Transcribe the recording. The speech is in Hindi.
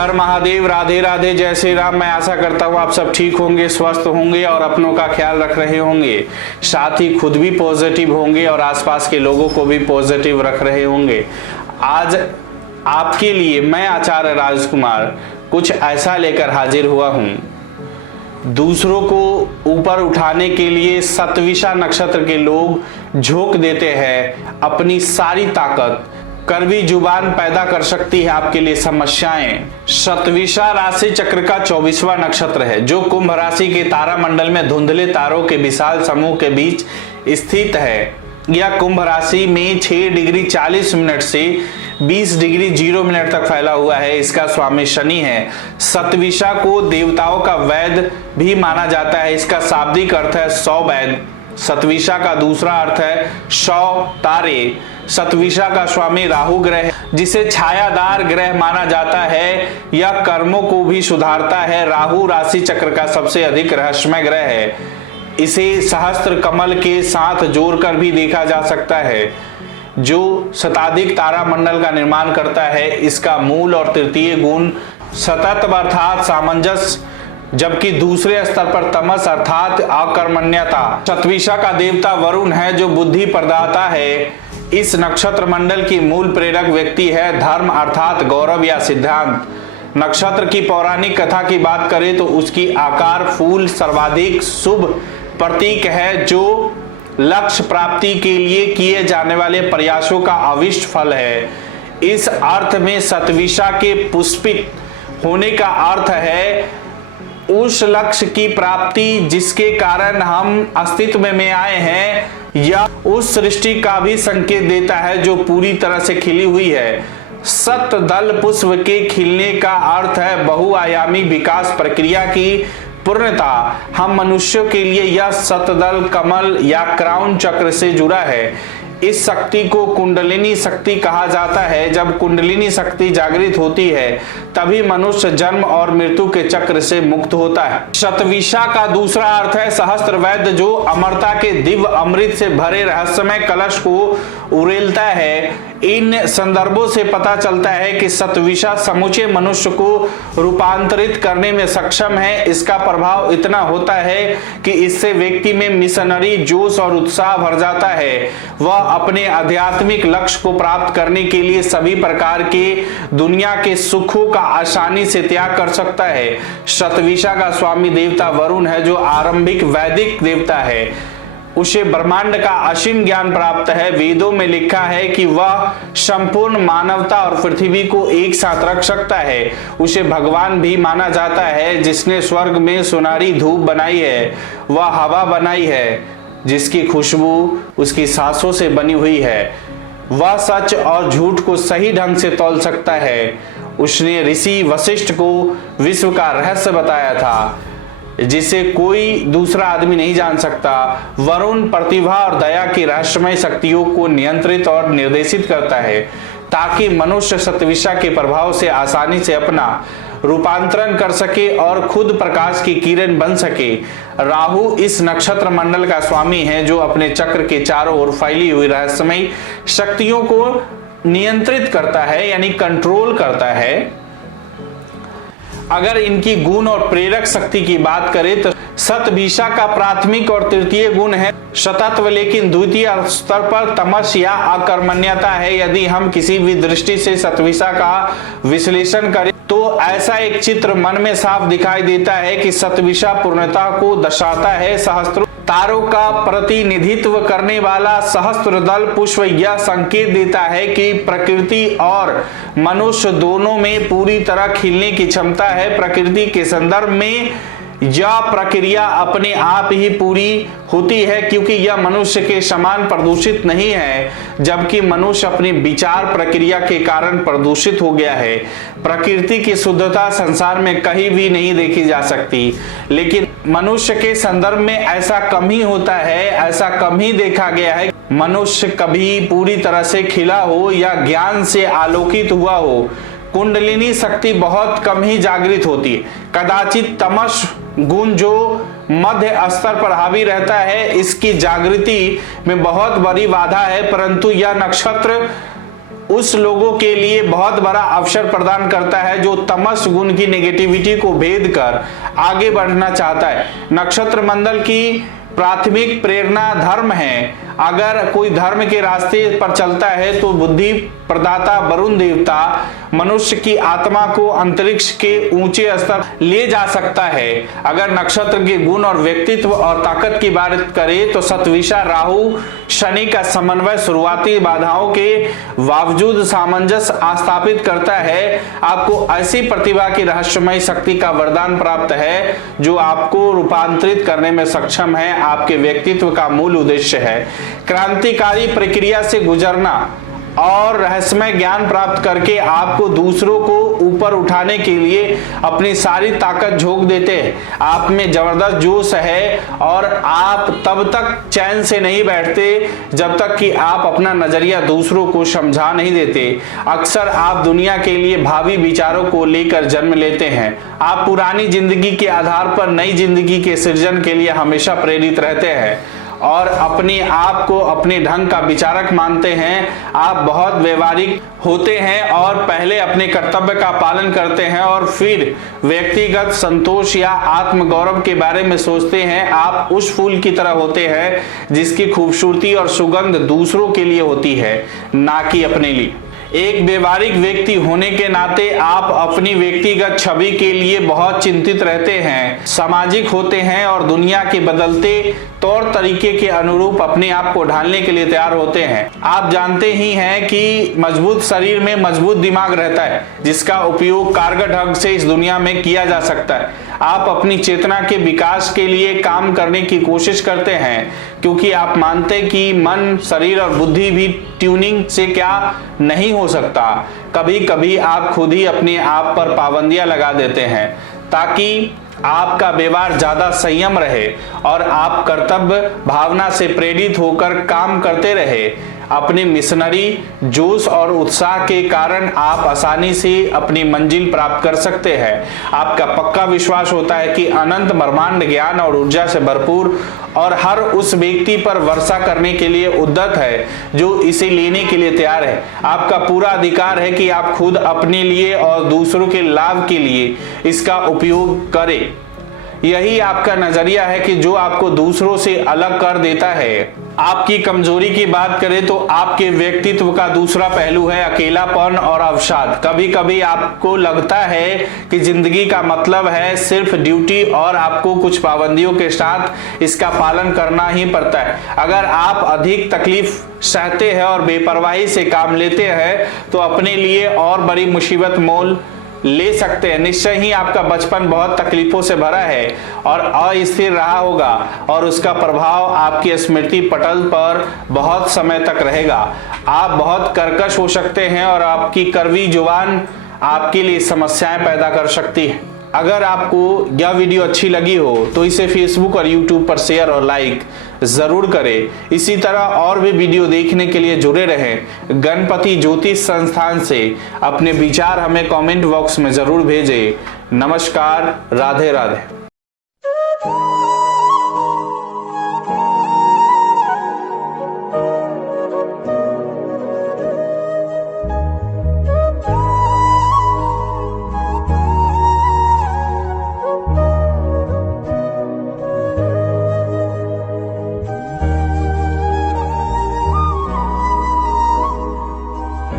हर महादेव, राधे राधे, जय श्री राम। मैं आशा करता हूँ आप सब ठीक होंगे, स्वस्थ होंगे और अपनों का ख्याल रख रहे होंगे। साथ ही खुद भी पॉजिटिव होंगे और आसपास के लोगों को भी पॉजिटिव रख रहे होंगे। आज आपके लिए मैं आचार्य राजकुमार कुछ ऐसा लेकर हाजिर हुआ हूँ। दूसरों को ऊपर उठाने के लिए शतविषा नक्षत्र के लोग झोंक देते हैं अपनी सारी ताकत। कड़वी जुबान पैदा कर सकती है आपके लिए समस्याएं। शतविषा राशि चक्र का 24वां नक्षत्र है जो कुंभ राशि के तारा मंडल में धुंधले तारों के विशाल समूह के बीच स्थित है। यह कुंभ राशि में 6 डिग्री 40 मिनट से 20 डिग्री 0 मिनट तक फैला हुआ है। इसका स्वामी शनि है। शतविषा को देवताओं का वैद भी माना जाता है। इसका शाब्दिक अर्थ है 100 वैद। शतविषा का दूसरा अर्थ है 100 तारे। शतविषा का स्वामी राहु ग्रह जिसे छायादार ग्रह माना जाता है। यह कर्मों को भी सुधारता है। राहु राशि चक्र का सबसे अधिक रहस्यमय ग्रह है। इसे सहस्त्र कमल के साथ जोड़कर भी देखा जा सकता है जो शताधिक तारा मंडल का निर्माण करता है। इसका मूल और तृतीय गुण सतत अर्थात सामंजस्य, जबकि दूसरे स्तर पर तमस अर्थात अकर्मण्यता। शतविषा का देवता वरुण है जो बुद्धि प्रदाता है। इस नक्षत्र मंडल की मूल प्रेरक व्यक्ति है धर्म अर्थात गौरव या सिद्धांत। नक्षत्र की पौराणिक कथा की बात करें तो उसकी आकार फूल सर्वाधिक शुभ प्रतीक है जो लक्ष्य प्राप्ति के लिए किए जाने वाले प्रयासों का अविष्ट फल है। इस अर्थ में शतविषा के पुष्पित होने का अर्थ है उस लक्ष्य की प्राप्ति जिसके कारण हम अस्तित्व में आए हैं, या उस सृष्टि का भी संकेत देता है जो पूरी तरह से खिली हुई है। शतदल पुष्प के खिलने का अर्थ है बहुआयामी विकास प्रक्रिया की पूर्णता। हम मनुष्यों के लिए यह शतदल कमल या क्राउन चक्र से जुड़ा है। इस शक्ति को कुंडलिनी शक्ति कहा जाता है। जब कुंडलिनी शक्ति जागृत होती है तभी मनुष्य जन्म और मृत्यु के चक्र से मुक्त होता है। शतविषा का दूसरा अर्थ है सहस्त्र वैद्य जो अमरता के दिव्य अमृत से भरे रहस्यमय कलश को उड़ेलता है। इन संदर्भों से पता चलता है कि शतविषा समूचे मनुष्य को रूपांतरित करने में सक्षम है। इसका प्रभाव इतना होता है कि इससे व्यक्ति में मिशनरी जोश और उत्साह भर जाता है। वह अपने आध्यात्मिक लक्ष्य को प्राप्त करने के लिए सभी प्रकार के दुनिया के सुखों का आसानी से त्याग कर सकता है। शतविषा का स्वामी देवता वरुण है जो आरंभिक वैदिक देवता है। उसे ब्रह्मांड का असीम ज्ञान प्राप्त है। वेदों में लिखा है कि वह संपूर्ण मानवता और पृथ्वी को एक साथ रख सकता है। उसे भगवान भी माना जाता है जिसने स्वर्ग में सुनहरी धूप बनाई है। वह हवा बनाई है जिसकी खुशबू उसकी सांसों से बनी हुई है। वह सच और झूठ को सही ढंग से तौल सकता है। उसने ऋषि वशिष्ठ को विश्व का रहस्य बताया था जिसे कोई दूसरा आदमी नहीं जान सकता। वरुण प्रतिभा और दया की रहस्यमय शक्तियों को नियंत्रित और निर्देशित करता है ताकि मनुष्य शतविषा के प्रभाव से आसानी से अपना रूपांतरण कर सके और खुद प्रकाश की किरण बन सके। राहु इस नक्षत्र मंडल का स्वामी है जो अपने चक्र के चारों ओर फैली हुई रहस्यमय शक्तियों को नियंत्रित करता है यानी कंट्रोल करता है। अगर इनकी गुण और प्रेरक शक्ति की बात करें तो शतविषा का प्राथमिक और तृतीय गुण है शतत्व, लेकिन द्वितीय स्तर पर तमस या अकर्मण्यता है। यदि हम किसी भी दृष्टि से शतविषा का विश्लेषण करें तो ऐसा एक चित्र मन में साफ दिखाई देता है कि शतविषा पूर्णता को दर्शाता है। सहस्त्रों तारों का प्रतिनिधित्व करने वाला सहस्त्रदल पुष्प यह संकेत देता है कि प्रकृति और मनुष्य दोनों में पूरी तरह खिलने की क्षमता है। प्रकृति के संदर्भ में यह प्रक्रिया अपने आप ही पूरी होती है क्योंकि यह मनुष्य के समान प्रदूषित नहीं है, जबकि मनुष्य अपनी विचार प्रक्रिया के कारण प्रदूषित हो गया है। प्रकृति की शुद्धता संसार में कहीं भी नहीं देखी जा सकती, लेकिन मनुष्य के संदर्भ में ऐसा कम ही होता है। ऐसा कम ही देखा गया है मनुष्य कभी पूरी तरह से खिला हो या ज्ञान से आलोकित हुआ हो। कुंडलिनी शक्ति बहुत कम ही जागृत होती है। कदाचित तमस गुण जो मध्य स्तर पर हावी रहता है इसकी जागृति में बहुत बड़ी बाधा है, परंतु यह नक्षत्र उस लोगों के लिए बहुत बड़ा अवसर प्रदान करता है जो तमस गुण की नेगेटिविटी को भेद कर आगे बढ़ना चाहता है। नक्षत्र मंडल की प्राथमिक प्रेरणा धर्म है। अगर कोई धर्म के रास्ते पर चलता है तो बुद्धि प्रदाता वरुण देवता मनुष्य की आत्मा को अंतरिक्ष के ऊंचे स्तर ले जा सकता है। अगर नक्षत्र के गुण और व्यक्तित्व और ताकत की बात करें तो सतविषा राहु शनि का समन्वय शुरुआती बाधाओं के बावजूद सामंजस्य स्थापित करता है। आपको ऐसी प्रतिभा की रहस्यमय शक्ति का वरदान प्राप्त है जो आपको रूपांतरित करने में सक्षम है। आपके व्यक्तित्व का मूल उद्देश्य है क्रांतिकारी प्रक्रिया से गुजरना और रहस्यमय ज्ञान प्राप्त करके आपको दूसरों को ऊपर उठाने के लिए अपनी सारी ताकत झोंक देते हैं। आप में जबरदस्त जोश है और आप तब तक चैन से नहीं बैठते जब तक कि आप अपना नजरिया दूसरों को समझा नहीं देते। अक्सर आप दुनिया के लिए भावी विचारों को लेकर जन्म लेते हैं। आप पुरानी जिंदगी के आधार पर नई जिंदगी के सृजन के लिए हमेशा प्रेरित रहते हैं और अपने आप को अपने ढंग का विचारक मानते हैं। आप बहुत व्यवहारिक होते हैं और पहले अपने कर्तव्य का पालन करते हैं और फिर व्यक्तिगत संतोष या आत्मगौरव के बारे में सोचते हैं। आप उस फूल की तरह होते हैं जिसकी खूबसूरती और सुगंध दूसरों के लिए होती है, ना कि अपने लिए। एक व्यवहारिक व्यक्ति होने के नाते आप अपनी व्यक्तिगत छवि के लिए बहुत चिंतित रहते हैं, सामाजिक होते हैं और दुनिया के बदलते तौर तरीके के अनुरूप अपने आप को ढालने के लिए तैयार होते हैं। आप जानते ही हैं कि मजबूत शरीर में मजबूत दिमाग रहता है जिसका उपयोग कारगर ढंग से इस दुनिया में किया जा सकता है। आप अपनी चेतना के विकास के लिए काम करने की कोशिश करते हैं क्योंकि आप मानते हैं कि मन, शरीर और बुद्धि भी ट्यूनिंग से क्या नहीं हो सकता। कभी कभी आप खुद ही अपने आप पर पाबंदियां लगा देते हैं ताकि आपका व्यवहार ज्यादा संयम रहे और आप कर्तव्य भावना से प्रेरित होकर काम करते रहे। अपने मिशनरी जोश और उत्साह के कारण आप आसानी से अपनी मंजिल प्राप्त कर सकते हैं। आपका पक्का विश्वास होता है कि अनंत ब्रह्मांड ज्ञान और ऊर्जा से भरपूर और हर उस व्यक्ति पर वर्षा करने के लिए उद्यत है जो इसे लेने के लिए तैयार है। आपका पूरा अधिकार है कि आप खुद अपने लिए और दूसरों के लाभ के लिए इसका उपयोग करें। यही आपका नजरिया है कि जो आपको दूसरों से अलग कर देता है। आपकी कमजोरी की बात करें तो आपके व्यक्तित्व का दूसरा पहलू है अकेलापन और अवसाद। कभी कभी आपको लगता है कि जिंदगी का मतलब है सिर्फ ड्यूटी और आपको कुछ पाबंदियों के साथ इसका पालन करना ही पड़ता है। अगर आप अधिक तकलीफ सहते हैं और बेपरवाही से काम लेते हैं तो अपने लिए और बड़ी मुसीबत मोल ले सकते हैं। निश्चय ही आपका बचपन बहुत तकलीफों से भरा है और अस्थिर रहा होगा और उसका प्रभाव आपकी स्मृति पटल पर बहुत समय तक रहेगा। आप बहुत कर्कश हो सकते हैं और आपकी कड़वी जुबान आपके लिए समस्याएं पैदा कर सकती है। अगर आपको यह वीडियो अच्छी लगी हो तो इसे फेसबुक और यूट्यूब पर शेयर और लाइक जरूर करें। इसी तरह और भी वीडियो देखने के लिए जुड़े रहें। गणपति ज्योतिष संस्थान से अपने विचार हमें कमेंट बॉक्स में जरूर भेजें। नमस्कार, राधे राधे।